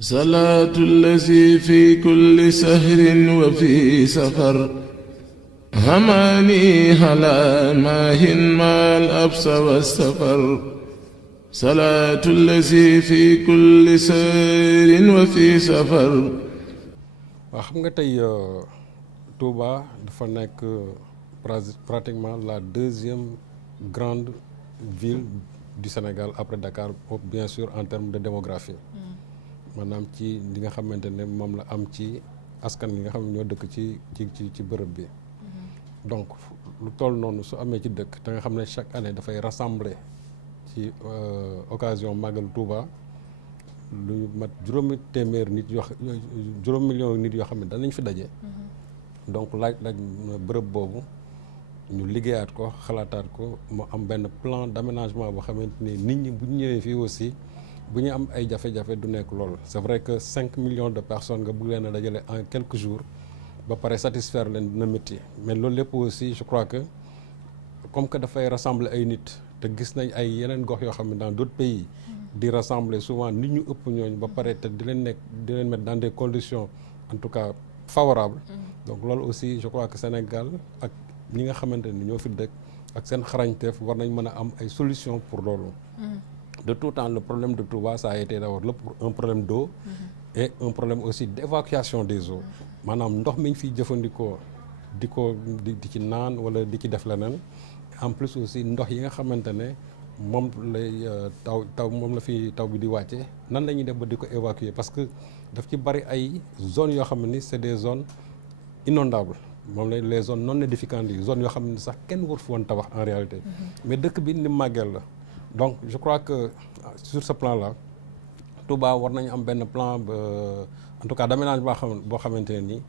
salaatu allazi fi kulli sahrin wa fi safar hamaani ala maahin maal absa wa safar salaatu allazi fi kulli sahrin wa fi safar. waaw xam nga tey Touba dafa nekk pratiquement la deuxième grande ville du Sénégal après Dakar, bien sûr en termes de démographie. maanaam ci li nga xamante ne moom la am ci askan yi nga xam ne ñoo dëkk ci bërëb bi. donc lu toll noonu su amee ci dëkk te nga xam ne chaque année dafay rassembler ci occasion màggal Touba lu mat juróomi million nit yoo xam ne danañ fi daje. donc laaj bërëb boobu ñu liggéeyaat ko xalaataat ko mu am benn plan d'aménagement boo xamante ni nit ñi bu ñu ñëwee fii aussi. bu ñu am ay jafe-jafe du nekk loolu c'est vrai que 5 millions de personnes nga bëgg leen a dajale en quelques jours ba pare satisfaire leen dina métti mais loolu lépp aussi je crois que comme que dafay rassembler ay nit te gis nañ ay yeneen gox yoo xam ne dans d'autres pays di rassembler souvent nit ñu ëpp ñooñu ba pare te di leen mettre dans des conditions en tout cas favorables. donc loolu aussi je crois que Sénégal ak ñi nga xamante ni ñoo fi dëkk ak seen xarañteef war nañ mën a am ay solutions pour loolu. De tout temps, le problème de Touba, ça a été d'abord un problème d'eau et un problème aussi d'évacuation des eaux. maanaam ndox mi ñu fiy jëfandikoo di ci naan wala di ci def leneen en plus aussi ndox yi nga xamante ne moom lay moom la fi taw bi di wàcce nan la ñuy def ba di ko évacuer parce que daf ci bari ay zones yoo xam ne c'est des zones inondables moom la les zones non aedificantes yi zones yoo xam ne sax kenn war fi woon tabax en réalité. mais dëkk bi ni màggeel la. donc je crois que sur ce plan-là Touba war nañu am benn plan en tout cas d'aménagement boo xamante ne nii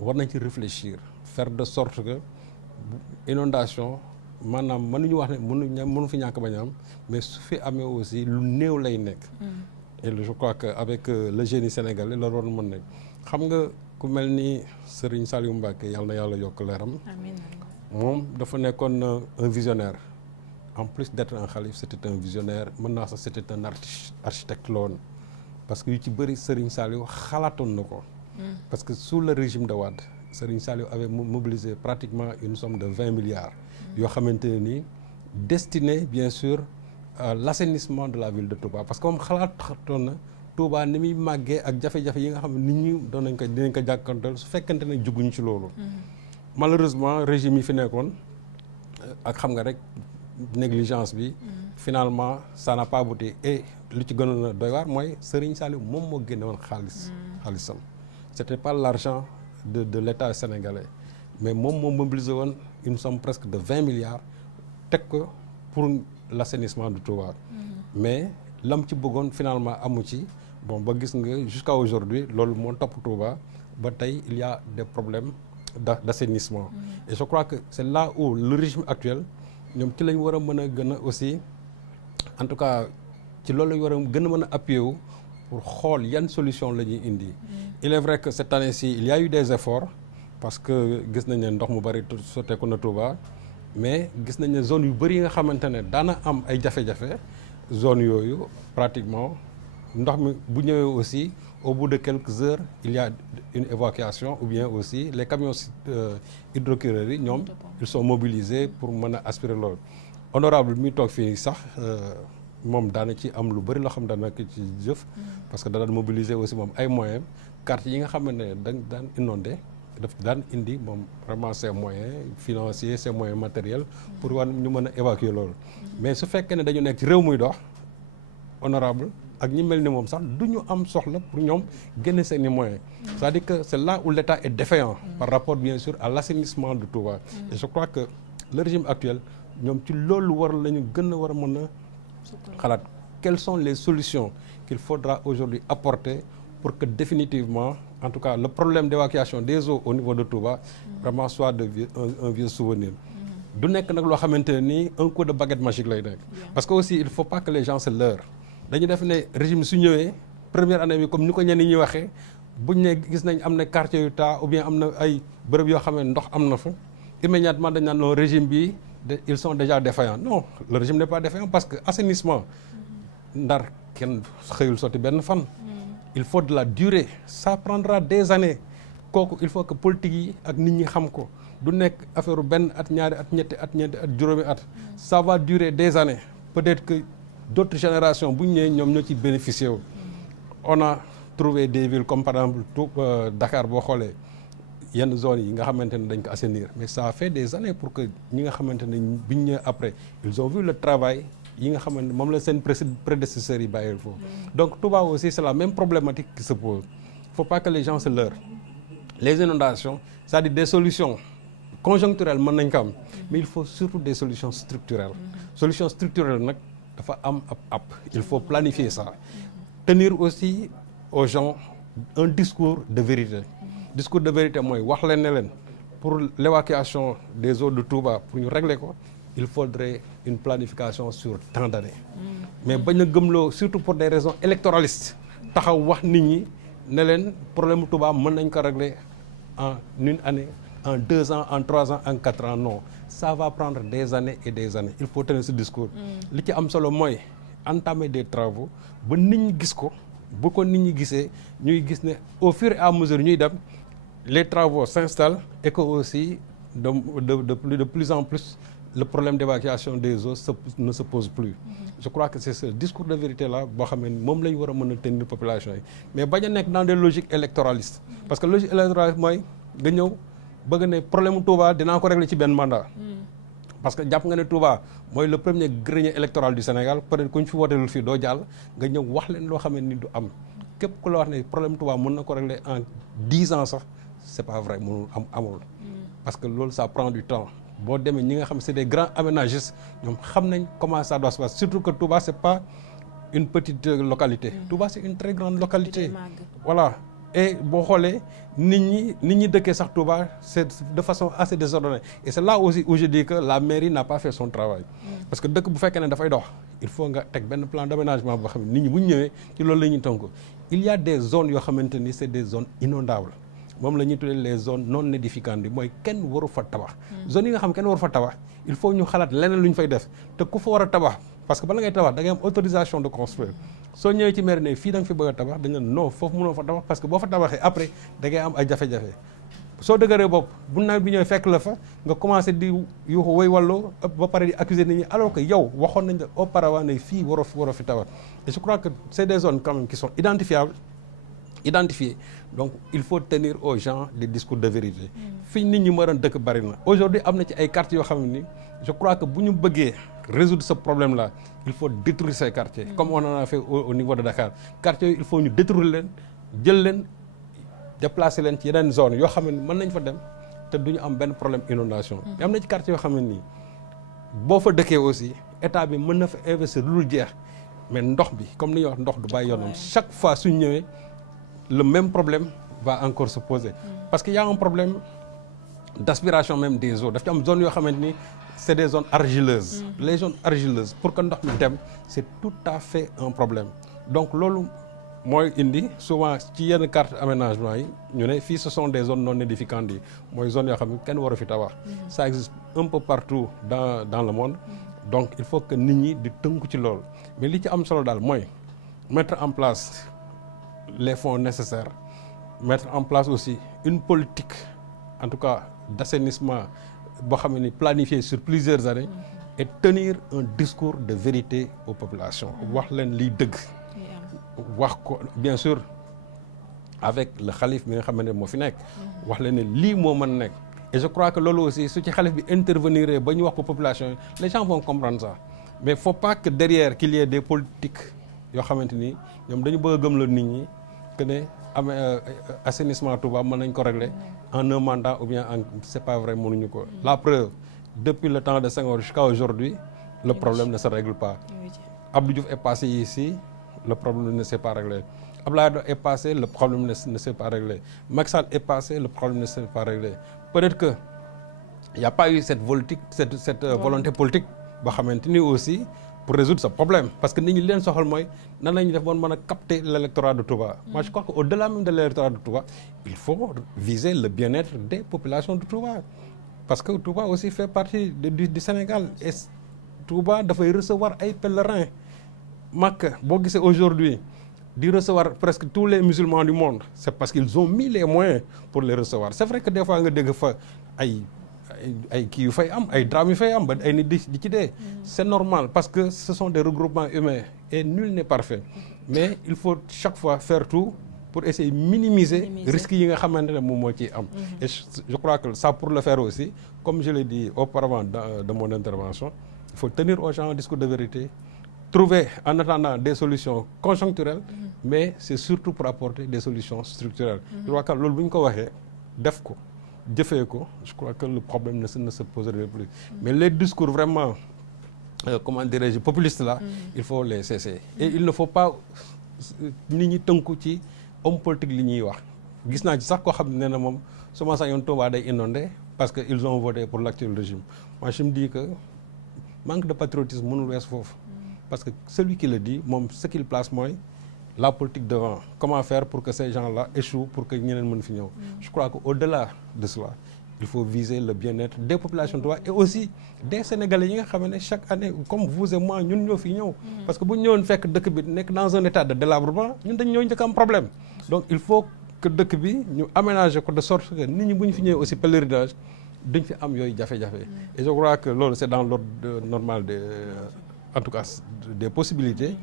war nañ ci réfléchir faire de sorte que inondation maanaam mënuñu wax ne mënu fi ñàkk bañ a am mais su fi amee aussi lu néew lay nekk. et je crois que avec le génie sénégalais la doon mën nekk xam nga ku mel ni Serigne Saliou Mbacké yàlla na yàlla yokk leeram. amiin moom dafa nekkoon un visionnaire. En plus d'être un khalife c'était un visionnaire mën naa sax c'était un architecte la woon parce que yu ci bëri Serigne Saliou xalaatoon na ko. parce que sous le régime de Wade Serigne Saliou avait mobilisé pratiquement une somme de 20 milliards. yoo xamante ne nii destiné bien sûr à l'assainissement de la ville de Touba parce que moom xalaatoon na Touba ni muy màggee ak jafe-jafe yi nga xam ne nit ñi dinañ ko jàkkanteel su fekkante ne juguñu ci loolu. malheureusement régime yi fi nekkoon ak xam nga rek. négligence bi finalement ça n'a pas abouti et lu ci gënoon a doy waar mooy Serigne Saliou moom moo génne woon xaalisam c'était pas l'argent de l'État sénégalais mais moom moo mobilisé woon une somme presque de 20 milliards teg ko pour l'assainissement de Touba. mais lam ci bëggoon finalement amu ci bon ba gis nga jusqu'à aujourd'hui loolu moo topp Touba ba tey il y a des problèmes d'assainissement. et je crois que c'est là où le régime actuel ñoom ci lañ war a mën a gën a aussi en tout cas ci loolu lañ war a gën a mën a appuyer wu pour xool yan solution la ñuy indi. il est vrai que cette année-ci il y a eu des efforts parce que gis nañ ne ndox mu bari sotteeku na Touba mais gis nañ ne zone yu bari yi nga xamante ne daana am ay jafe-jafe zone yooyu pratiquement ndox mi bu ñëwee aussi au bout de quelques heures il y a une évacuation ou bien aussi les camions hydrocureurs yi ñoom ils sont mobilisés pour mën a aspirer loolu. honorable mi toog fii sax moom daana ci am lu bëri loo xam daana ko ci jëf parce que daan mobiliser aussi moom ay moyens quartiers yi nga xam ne daan inondé daf daan indi moom vraiment ses moyens financiers ses moyens matériels pour war ñu mën a évacuer loolu. mais su fekkee ne dañu nekk ci réew muy dox honorable ak ñi mel ni moom sax du ñu am soxla pour ñoom génne seeni moyens. c'est-à-dire que c'est là où l'État est défaillant par rapport bien sûr à l'assainissement de Touba. et je crois que le régime actuel ñoom ci loolu la ñu gën a war a mën a xalaat quelles sont les solutions qu'il faudra aujourd'hui apporter pour que définitivement en tout cas le problème d'évacuation des eaux au niveau de Touba vraiment soit un vieux souvenir. du nekk nag loo xamante ne nii un coup de baguette magique lay nekk. parce que aussi il faut pas que les gens se leurrent. dañu def ne régime su ñëwee première année bi comme ni ko ñenn ñi waxee buñ ne gis nañ am na quartier yu taa ou bien am na ay bërëb yoo xam ne ndox am na fa immédiatement dañ naan non régime bi ils sont déjà défaillants non le régime n'est pas défaillant parce que assainissement ndar kenn xëyul sotti benn fan. il faut de la durée ça prendra des années kooku il faut que politique yi ak nit ñi xam ko du nekk affaire benn at ñaari at ñetti at ñeenti at juróomi at ça va durer des années peut-être que d'autres générations bu ñu ñëwee ñoom ñoo ci bénéficier wu on a trouvé des villes comme par exemple tout Dakar boo xoolee yenn zones yi nga xamante ne dañ ko assainir mais ça a fait des années pour que ñi nga xamante ne bi ñu ñëwee après ils ont vu le travail yi nga xamante moom la seen prédécesseurs yi bàyyil foofu donc Touba aussi c'est la même problématique qui se pose faut pas que les gens se leurrent les inondations c'est-à-dire des solutions conjoncturelles mën nañ ko am mais il faut surtout des solutions structurelles solutions structurelles nag dafa am ab il faut planifier ça tenir aussi aux gens un discours de vérité discours de vérité mooy wax leen ne leen pour l'évacuation des eaux de Touba pour ñu régler ko il faudrait une planification sur tant d'années mais bañ a gëmloo surtout pour des raisons électoralistes taxaw wax nit ñi ne leen problème Touba mën nañ ko régler en une année en 2 ans en 3 ans en 4 ans non ça va prendre des années et des années il faut tenir ce discours li ci am solo mooy entamer des travaux ba nit ñi gis ko bu ko nit ñi gisee ñuy gis ne au fur et à mesure ñuy dem les travaux s'installent et que aussi de plus en plus le problème d'évacuation des eaux ne se pose plus je crois que c'est ce discours de vérité là boo xam ne moom la ñu war a mën a tenir population yi mais bañ a nekk dans des logiques électoralistes parce que logique électoraliste mooy nga ñëw bëgg ne problème Touba dinaa ko régler ci benn mandat parce que jàpp nga ne Touba mooy le premier grenier électoral du Sénégal peut-être ku ñu fi wooteelul fii doo jàll nga ñëw wax leen loo xam ne ni du am képp ku la wax ne problème Touba mën na ko régler en 10 ans sax c'est pas vrai mënul amul parce que loolu ça prend du temps boo demee ñi nga xam c'est des grands aménagistes ñoom xam nañ comment ça doit se passer surtout que Touba c'est pas une petite localité Touba c'est une très grande localité voilà et boo xoolee nit ñi dëkkee sax Touba c'est de façon assez désordonnée et c'est là aussi où je dis que la mairie n'a pas fait son travail parce que dëkk bu fekkee ne dafay dox il faut nga teg benn plan d'aménagement boo xam ne nit ñi bu ñu ñëwee ci loolu la ñuy tënk il y a des zones yoo xamante ni c'est des zones inondables moom la ñuy tuddee les zones non édificantes mooy kenn waru fa tabax zones yi nga xam kenn waru fa tabax il faut ñu xalaat leneen lu ñu fay def te ku fa war a tabax parce que bala ngay tabax da ngay am autorisation de construire soo ñëwee ci maire ne fii da nga fi bëgg a tabax dañ ne non foofu mënoo fa tabax parce que boo fa tabaxee après da ngay am ay jafe-jafe soo dëgëree bopp bu nawet bi ñëwee fekk la fa nga commencé di yuuxu woy wàllu ba pare di accuser nit ñi alors que yow waxoon nañ la auparavant ne fii waroo fi tabax et je crois que c'est des zones quand même qui sont identifiées donc il faut tenir aux gens des discours de vérité fii nit ñi mën a dëkk bari na aujourd'hui am na ci ay quartiers yoo xam ne ni je crois que bu ñu bëggee résoudre ce problème là il faut détruire ces quartiers comme on en a fait au niveau de Dakar quartiers il faut ñu détruire leen jël leen déplacer leen ci yeneen zone yoo xam ne mën nañ fa dem te du ñu am benn problème inondation mais am na ci quartiers yoo xam ne nii boo fa dëkkee aussi état bi mën na fa investir lu dul jeex mais ndox bi comme ni ñuy wax ndox du bàyyi yoonam chaque fois suñ ñëwee le même problème va encore se poser parce qu'il y a un problème d'aspiration même des eaux daf ci am zone yoo xamante ni c'est des zones argileuses les zones argileuses pour que ndox mi dem c'est tout à fait un problème donc loolu mooy indi souvent ci yenn carte aménagement yi ñu ne fii ce sont des zones non édificantes yi mooy zones yoo xam ne kenn waru fi tabax ça existe un peu partout dans le monde donc il faut que nit ñi di tënku ci loolu mais li ci am solo daal mooy mettre en place les fonds nécessaires mettre en place aussi une politique en tout cas d'assainissement boo xam ne ni planifié sur plusieurs années et tenir un discours de vérité aux populations wax leen liy dëgg wax ko bien sûr avec le xalif bi nga xam ne moo fi nekk wax leen ne lii moo mën nekk et je crois que loolu aussi su ci xalif bi intervenir ba ñu wax ko population yi les gens vont comprendre ça mais faut pas que derrière qu'il y ait des politiques yoo xamante ni ñoom dañu bëgg a gëmloo nit ñi que ne assainissement Touba mën nañ ko régler en un mandat ou bien c'est pas vrai mënuñu ko la preuve depuis le temps de Senghor jusqu'à aujourd'hui le problème ne se règle pas Abdou Diouf est passé ici le problème ne s'est pas réglé Abdoulaye Wade est passé le problème ne s'est pas réglé Macky Sall est passé le problème ne s'est pas réglé peut-être que il y a pas eu cette volonté politique boo xamante ni aussi pour résoudre ce problème parce que nit ñi leen soxal mooy nan la ñuy def mën a capter l'électorat de Touba moi je crois que au-delà même de l'électorat de Touba il faut viser le bien-être des populations de Touba parce que Touba aussi fait partie du Sénégal et Touba dafay recevoir ay pèlerins Makka boo gisee aujourd'hui de recevoir presque tous les musulmans du monde, c'est parce qu'ils ont mis les moyens pour les recevoir. C'est vrai que des fois nga dégg fa ay kii yu fay am ay drames yu fay am ba ay nit di ci dee. C'est normal parce que ce sont des regroupements humains et nul n'est parfait. Mais il faut chaque fois faire tout pour essayer de minimiser risques yi nga xamante ne moom moo ciy am. Et je crois que ça, pour le faire aussi, comme je l'ai dit auparavant de mon intervention, il faut tenir aux gens un discours de vérité, trouver en attendant des solutions conjoncturelles, mais c'est surtout pour apporter des solutions structurelles. Je crois que loolu bu ñu ko waxee def ko jëfee ko, je crois que le problème ne se poserait plus. Mais les discours vraiment comment dirais-je populistes là, il faut les cesser. Et il ne faut pas nit ñi tënku ci homme politique li ñuy wax. Gis naa ci sax koo xam ne nee na moom su ma sañoon Touba day inondé parce que ils ont voté pour l'actuel régime. Moi je me dis que manque de patriotisme mënul wees foofu. Parce que celui qui le dit, ce qu'il place mooy la politique devant. Comment faire pour que ces gens-là échouent, pour que ñeneen mën fi ñëw. Je crois qu'au-delà de cela, il faut viser le bien-être des populations de Touba et aussi des Sénégalais yi nga xam ne chaque année comme vous et moi ñun ñoo fi ñëw. Parce que bu ñu ñëwoon fekk dëkk bi nekk dans un état de délabrement ñun dañ ñoo njëkk am problème. Donc il faut que dëkk bi ñu aménager ko de sorte que nit ñi bu ñu fi ñëwee aussi pèlerinage duñ fi am yooyu jafe-jafe. Et je crois que loolu c'est dans l'ordre normal en tout cas des possibilités,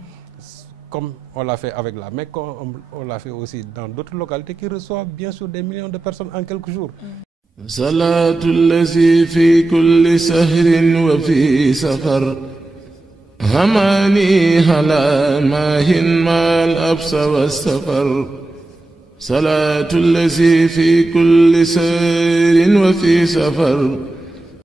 comme on l'a fait avec la Mecque, on l'a fait aussi dans d'autres localités qui reçoivent bien sûr des millions de personnes en quelques jours. salaatu llazi fi kulli sahrin wa fi safar hamani ala maahin maal absa wa safar salaatu llazi fi kulli sahrin wa fi safar